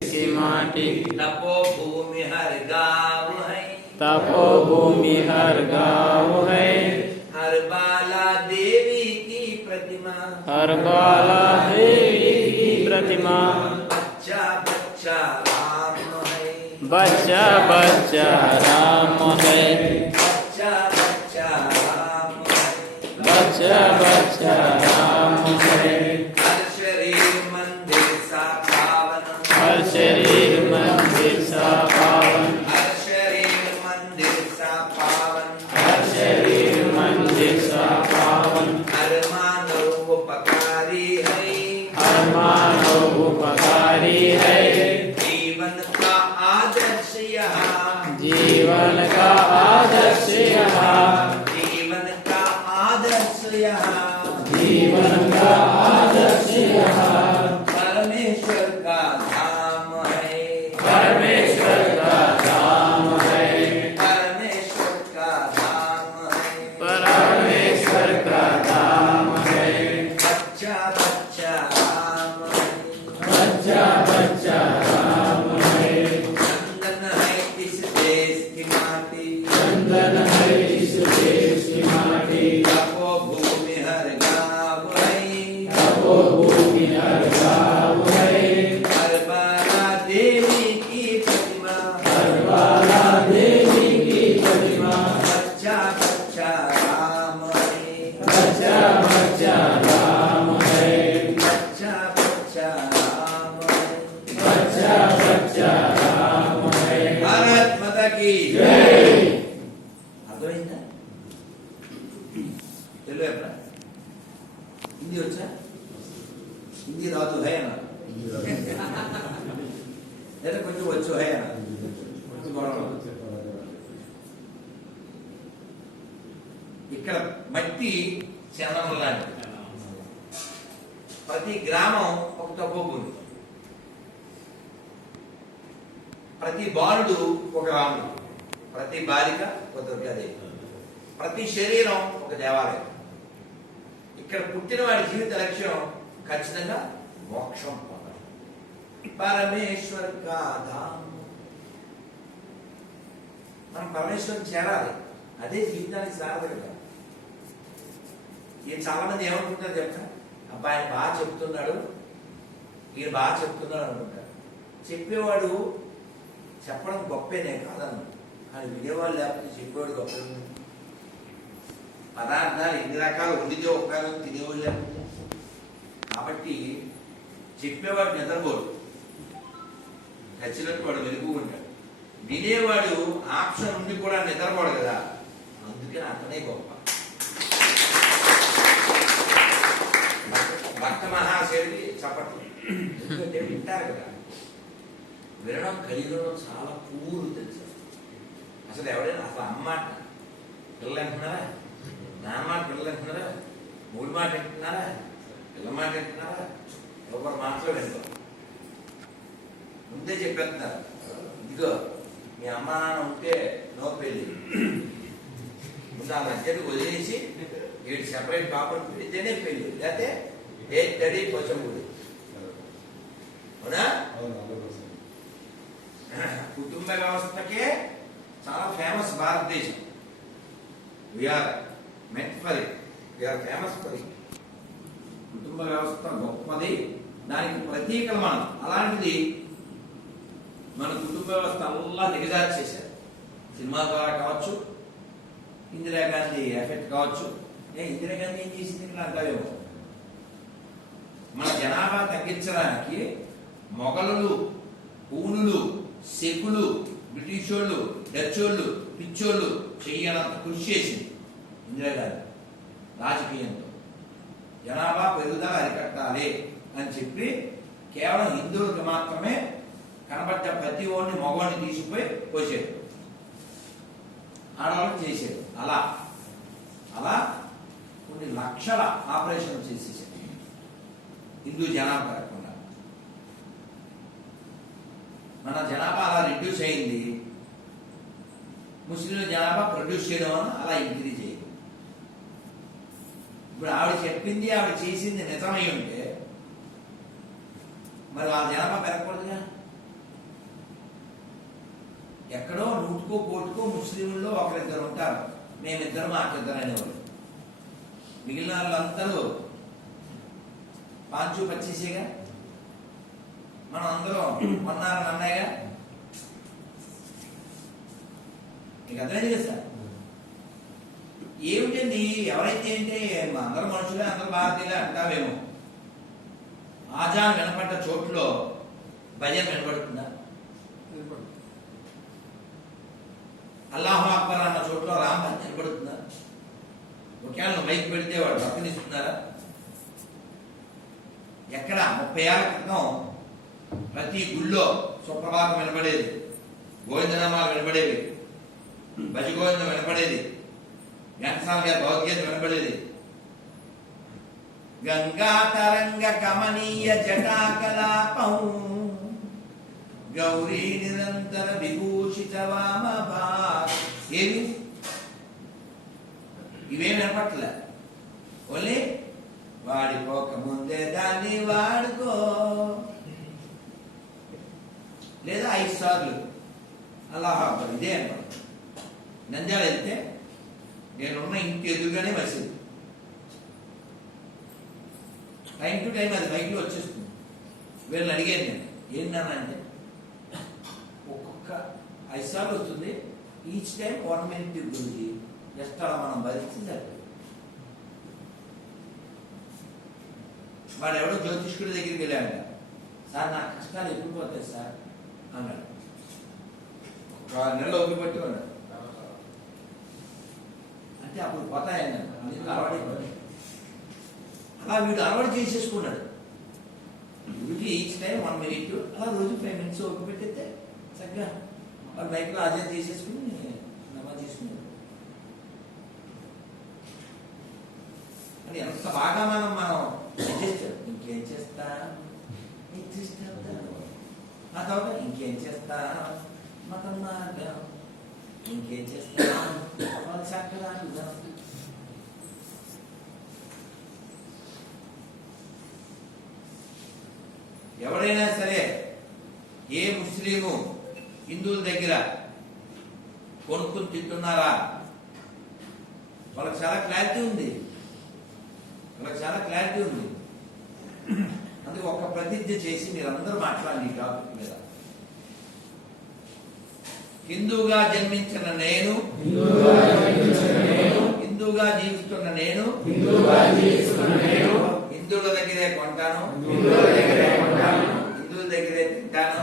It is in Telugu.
की माटी तपोभूमि हर गाँव है, तपोभूमि हर गाँव है। हर बाला देवी की प्रतिमा, हर बाला देवी की प्रतिमा। बच्चा बच्चा राम है, बच्चा बच्चा राम है। बच्चा बच्चा राम है, बच्चा बच्चा राम है। हर शरीर मंदिर सा पावन, हर शरीर मंदिर सा पावन। हर शरीर मंदिर सा पावन, हर शरीर मंदिर सा पावन। हर मानव उपकारी है, हर मानव उपकारी है। जीवन का आदर्श यहाँ, जीवन का आदर्श यहाँ। जीवन का आदर्श यहाँ, जीवन का आदर्श यहाँ। परमेश्वर का धाम है, परमेश्वर का धाम है। परमेश्वर का धाम है, परमेश्वर का धाम है। बच्चा बच्चा राम है, बच्चा बच्चा राम है। चंदन है इस देश की माटी, चंदन है इस देश की माटी। तपोभूमि हर गाँव है, तपोभूमि हर गाँव है। हर बाला देवी की प्रतिमा, हर बाला देवी की प्रतिमा। बच्चा बच्चा राम है, बच्चा बच्चा राम है। बच्चा बच्चा राम है। बच्चा बच्चा राम है। भारत माता की जय। అర్థమైందా? తెలుగు ఎక్కడ? హిందీ వచ్చా? హిందీ రాదు హై అన్న లేదా కొంచెం వచ్చు హై అన్న కొంచెం గొడవ. ఇక్కడ మట్టి చందనం లాంటిది. ప్రతి గ్రామం ఒక తపోభూమి, ప్రతి బాలుడు ఒక రాముడు, ప్రతి బాలిక ఒక దుర్గాదేవి, ప్రతి శరీరం ఒక దేవాలయం. ఇక్కడ పుట్టిన వాడి జీవిత లక్ష్యం ఖచ్చితంగా మోక్షం పొందడం. పరమేశ్వర్ కా ధామ్. మనం పరమేశ్వరం చేరాలి, అదే జీవితానికి సార్థకత. ఈ చాలా మంది ఏమనుకుంటారు చెప్తా, అబ్బాయి ఆయన బాగా చెప్తున్నాడు, ఈయన బాగా చెప్తున్నాడు అనుకుంటారు. చెప్పేవాడు చెప్పడం గొప్పేనే కాదన్న, కానీ వినేవాళ్ళు లేకపోతే చెప్పేవాడు గొప్ప. పదార్థాలు ఎన్ని రకాలు వండితే ఉపయోగం, తినేవాళ్ళు లేకపోతే. కాబట్టి చెప్పేవాడు నిద్రపోడు, నచ్చినట్టు వాడు వెలుగు ఉంటాడు. వినేవాడు ఆప్షన్ ఉండి కూడా నిద్రపోడు కదా, అందుకని అతనే గొప్ప. భక్త మహాశయుడికి చప్పట్లు, ఎందుకంటే వింటారు కదా. వినడం కలిగడం చాలా పూరు తెలుసు. అసలు ఎవరైనా అసలు అమ్మ మాట పిల్లలు అంటున్నారా, నాన్న మాట పిల్లలు అంటున్నారా, మూడు మాట అంటున్నారా, పిల్ల మాట అంటున్నారా, ఎవరు మాటలో వింటాం. ముందే చెప్పేస్తున్నారు, ఇదిగో మీ అమ్మ నాన్న ఉంటే నో పెళ్ళి, ముందు ఆ మధ్యలో వదిలేసి 7 సెపరేట్ కాపర్ పెడితేనే పెళ్ళి, లేకపోతే ఏ తడి కొంచెం కూడా. అవునా? కుటుంబ వ్యవస్థకే చాలా ఫేమస్ భారతదేశం. We are met for it, we are famous for it. కుటుంబ వ్యవస్థ గొప్పది, దానికి ప్రతీకలు మనం. అలాంటిది మన కుటుంబ వ్యవస్థ అల్లా దిగజారి చేశారు. సినిమా ద్వారా కావచ్చు, ఇందిరాగాంధీ ఎఫెక్ట్ కావచ్చు. ఇందిరాగాంధీ ఏం చేసింది ఇక్కడ అంటావేమో. మన జనాభా తగ్గించడానికి మొఘలులు, కూనులు, శకులు, బ్రిటిష్ వాళ్ళు, డచ్ వాళ్ళు, పిచ్చోళ్ళు చెయ్యనంత కృషి చేసింది ఇందిరాగాంధీ. రాజకీయంతో జనాభా పెరుగుదల అరికట్టాలి అని చెప్పి కేవలం హిందువులకు మాత్రమే కనబడ్డ ప్రతి ఓడిని మగవాడిని తీసుకుపోయి పోసేది, ఆడవాళ్ళకి చేసేది. అలా అలా కొన్ని లక్షల ఆపరేషన్లు చేసేసాడు హిందూ జనాభా పెరగకుండా. మన జనాభా అలా రిడ్యూస్ అయింది, ముస్లింల జనాభా ప్రొడ్యూస్ చేయడం వల్ల అలా ఇంక్రీజ్ అయింది. ఇప్పుడు ఆవిడ చెప్పింది, ఆవిడ చేసింది నిజమై ఉంటే మరి వాళ్ళ జనాభా పెరగకూడదుగా. ఎక్కడో నూటుకో కోటుకో ముస్లింల్లో ఒకరిద్దరు ఉంటారు, మేమిద్దరు మాకిద్దరు అనేవాళ్ళు. మిగిలిన వాళ్ళందరూ పాంచు పచ్చేసేగా, మనం అందరం కొన్నారని అన్నాయిగా. నీకు అర్థమైంది కదా సార్? ఏమిటండి ఎవరైతే అంటే అందరు మనుషులే, అందరు భారతీయులే అంటావేమో. ఆజాన్ వినపడ్డ చోట్లో భజన వినపడుతుందా? అల్లాహు అక్బర్ అన్న చోట్లో రామ్ భజన వినపడుతుందా? ఒకవేళ మైక్ పెడితే వాడు పక్కనిస్తున్నారా? ఎక్కడ 30 ఏళ్ల క్రితం ప్రతి గుళ్ళో సుప్రభాతం వినపడేది, గోవిందనామాలు వినపడేవి, భజగోవిందం వినపడేది, ఘంటసాల గారి భగవద్గీత వినపడేది. గంగా తరంగ కమనీయ జటాకలాపం గౌరీ నిరంతర విభూషిత వామ ఏవి ఇవేం వినపట్లే. ఓన్లీ వాడిపోక ముందే దాన్ని వాడుకో, లేదా 5 సార్లు అల్లాహ్ అక్బర్ ఇదే అన్నమాట. నంద్యాల వెళ్తే నేనున్న ఇంటి ఎదురుగానే మసీదు, టైం టు టైం అది మైక్లో వచ్చేస్తుంది. వీళ్ళని అడిగాను నేను, ఏంటంటే ఒక్కొక్క 5 సార్లు వస్తుంది, ఈచ్ టైం 1 minute గురించి జస్ట్ అలా మనం భరిస్తుంది. వాడు ఎవడో జ్యోతిష్కుడి దగ్గరికి వెళ్ళాడంట. సార్ నా కష్టాలు ఎప్పుడు పోతాయి సార్ అన్నాడు. ఒక 6 నెలలు ఒప్పి పట్టి ఉన్నాడు. అంటే అప్పుడు పోతాయన్నాడు. అలా వీడు అలవాటు చేసేసుకున్నాడు. వీడికి ఈచ్ టైం 1 minute, అలా రోజు 5 minutes ఒప్పి పెట్టితే చక్కగా వాడు బైక్లో అదే చేసేసుకుని నమాజ్ చేసుకున్నాడు. అది ఎంత బాగా మనం ఇంకేం చేస్తా ఆ తర్వాత ఇంకేం చేస్తా మతం మార్గం, ఇంకేం చేస్తా చక్కగా. ఎవరైనా సరే ఏ ముస్లిము హిందువుల దగ్గర కొనుక్కుని తింటున్నారా? వాళ్ళకి చాలా క్లారిటీ ఉంది, అందుకే ఒక ప్రతిజ్ఞ చేసి మీరందరూ మాట్లాడండి ఈ టాపిక్ మీద. హిందూగా జన్మించిన నేను, హిందూగా జీవిస్తున్న నేను హిందువుల దగ్గరే కొంటాను, హిందువుల దగ్గరే తింటాను,